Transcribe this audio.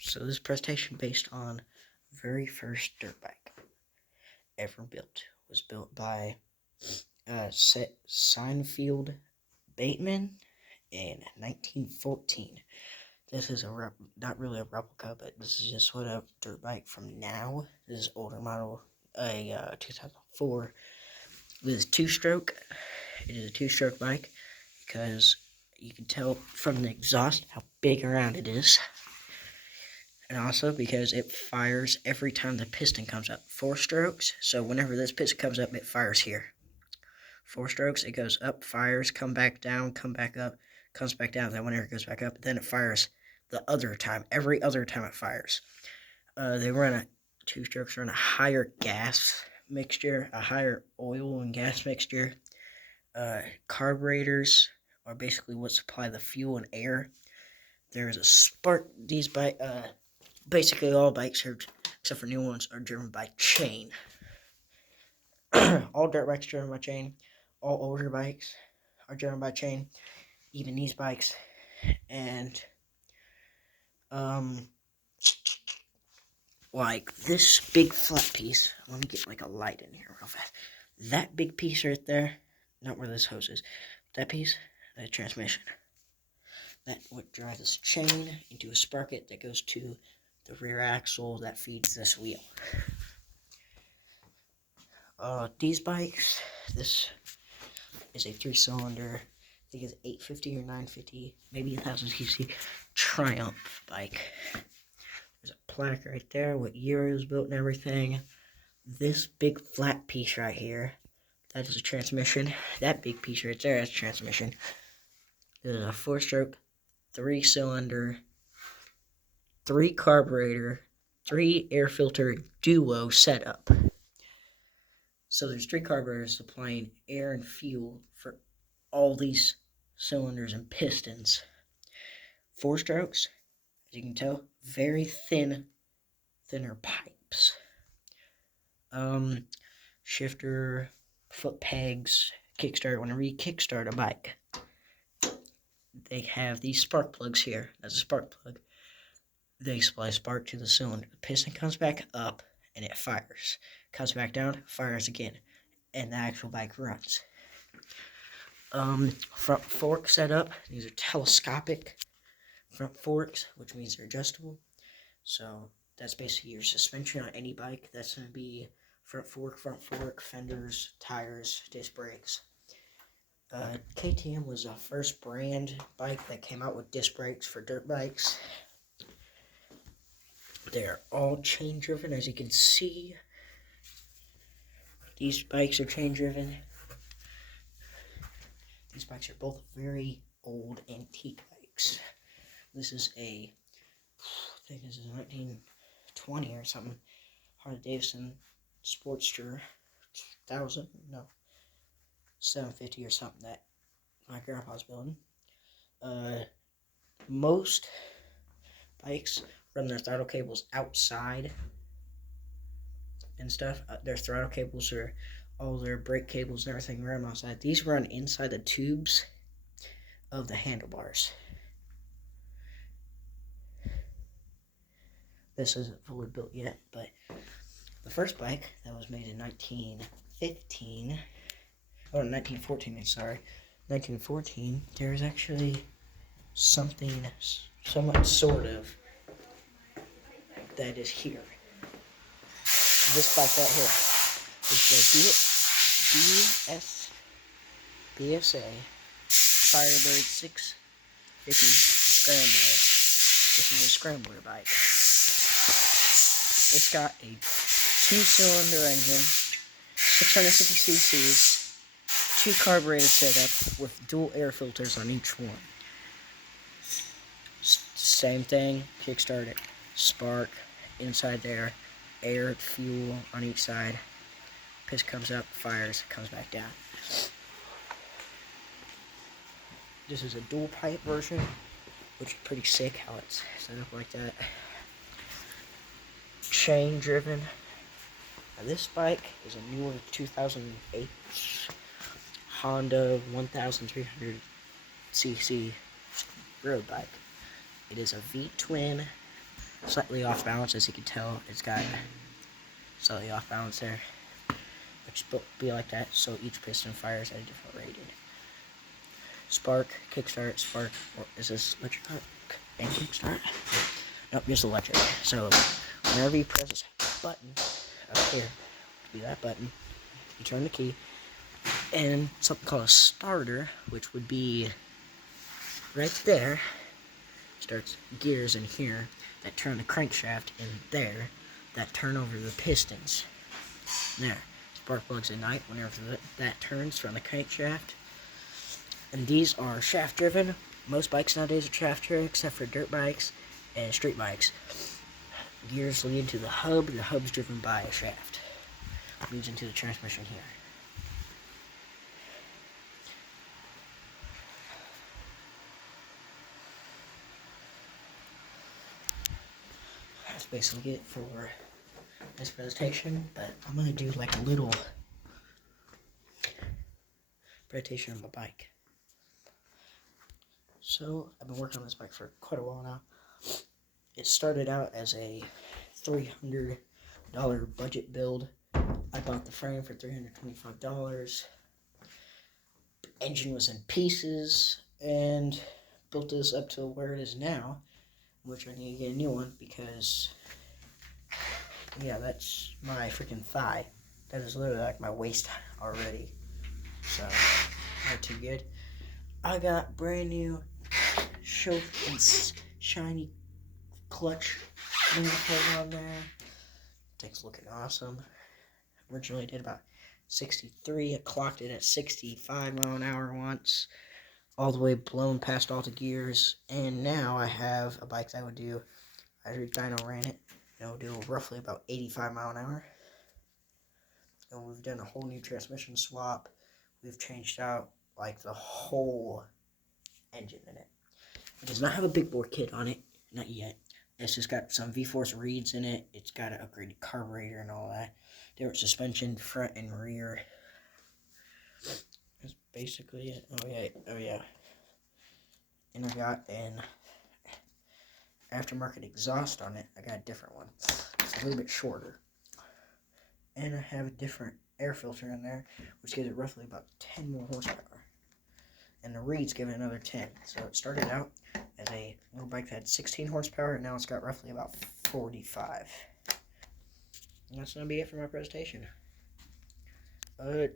So this presentation based on very first dirt bike ever built was built by Sienfield battman in 1914. This is not really a replica, but this is just what a dirt bike from now. This is older model, a 2004. This is two-stroke. It is a two-stroke bike because you can tell from the exhaust how big around it is. And also because it fires every time the piston comes up. 4 strokes, so whenever this piston comes up, it fires here. 4 strokes, it goes up, fires, come back down, come back up, comes back down. Then whenever it goes back up, then it fires the other time. Every other time it fires. They run a 2 strokes run a higher gas mixture, a higher oil and gas mixture. Carburetors are basically what supply the fuel and air. There is a spark. Basically all bikes, except for new ones, are driven by chain. All dirt bikes driven by chain. All older bikes are driven by chain. Even these bikes. And, like this big flat piece. Let me get like a light in here real fast. That big piece right there, not where this hose is. That piece, that transmission. That would drive this chain into a sprocket that goes to the rear axle that feeds this wheel. These bikes, this is a 3-cylinder, I think it's 850 or 950, maybe 1000cc Triumph bike. There's a plaque right there, what year it was built and everything. This big flat piece right here, that is a transmission. That big piece right there is transmission. This is a 4-stroke, 3-cylinder, 3 carburetor, 3 air filter duo setup. So there's 3 carburetors supplying air and fuel for all these cylinders and pistons. 4 strokes, as you can tell, very thinner pipes. Shifter, foot pegs, kickstart. Whenever you kickstart a bike, they have these spark plugs here. That's a spark plug. They supply spark to the cylinder. The piston comes back up and it fires. Comes back down, fires again, and the actual bike runs. Front fork setup. These are telescopic front forks, which means they're adjustable. So that's basically your suspension on any bike. That's going to be front fork, fenders, tires, disc brakes. KTM was the first brand bike that came out with disc brakes for dirt bikes. They're all chain driven, as you can see. These bikes are chain driven. These bikes are both very old antique bikes. This is I think this is 1920 or something. Harley Davidson Sportster 750 or something that my grandpa's building. Most bikes run their throttle cables outside and stuff. Their throttle cables are all their brake cables and everything run outside. These run inside the tubes of the handlebars. This isn't fully built yet, but the first bike that was made in 1914, there was actually something somewhat sort of that is here. This bike right here is the BSA Firebird 650 Scrambler. This is a Scrambler bike. It's got a 2-cylinder engine, 650 cc's, 2 carburetor setup with dual air filters on each one. Same thing, kickstart it, spark, inside there, air, fuel on each side. Piston comes up, fires, comes back down. This is a dual pipe version, which is pretty sick how it's set up like that. Chain driven. Now this bike is a newer 2008 Honda 1300cc road bike. It is a V-twin slightly off balance, as you can tell. It's got slightly off balance there, which will be like that, so each piston fires at a different rating. Spark, kickstart, spark, or is this electric and kickstart? Nope, just electric. So whenever you press this button up here, be that button, you turn the key, and something called a starter, which would be right there, starts gears in here that turn the crankshaft in there that turn over the pistons. There, spark plugs ignite whenever that turns from the crankshaft. And these are shaft driven. Most bikes nowadays are shaft driven except for dirt bikes and street bikes. Gears lead into the hub. The hub's driven by a shaft. Leads into the transmission here. That's basically it for this presentation, but I'm going to do like a little presentation of my bike. So, I've been working on this bike for quite a while now. It started out as a $300 budget build. I bought the frame for $325. The engine was in pieces, and built this up to where it is now, which I need to get a new one because, yeah, that's my freaking thigh. That is literally like my waist already. So, not too good. I got brand new show and shiny clutch manifold on there. Thing's looking awesome. Originally did about 63. I clocked it at 65 mile an hour once. All the way blown past all the gears. And now I have a bike that would do, I dyno ran it, and it would do roughly about 85 mile an hour. And we've done a whole new transmission swap. We've changed out like the whole engine in it. It does not have a big bore kit on it, not yet. It's just got some V-Force reeds in it. It's got an upgraded carburetor and all that. Different suspension, front and rear. That's basically it. Oh yeah. And I got an aftermarket exhaust on it. I got a different one. It's a little bit shorter. And I have a different air filter in there, which gives it roughly about 10 more horsepower. And the reeds give it another 10. So it started out as a little bike that had 16 horsepower, and now it's got roughly about 45. And that's going to be it for my presentation. Bye.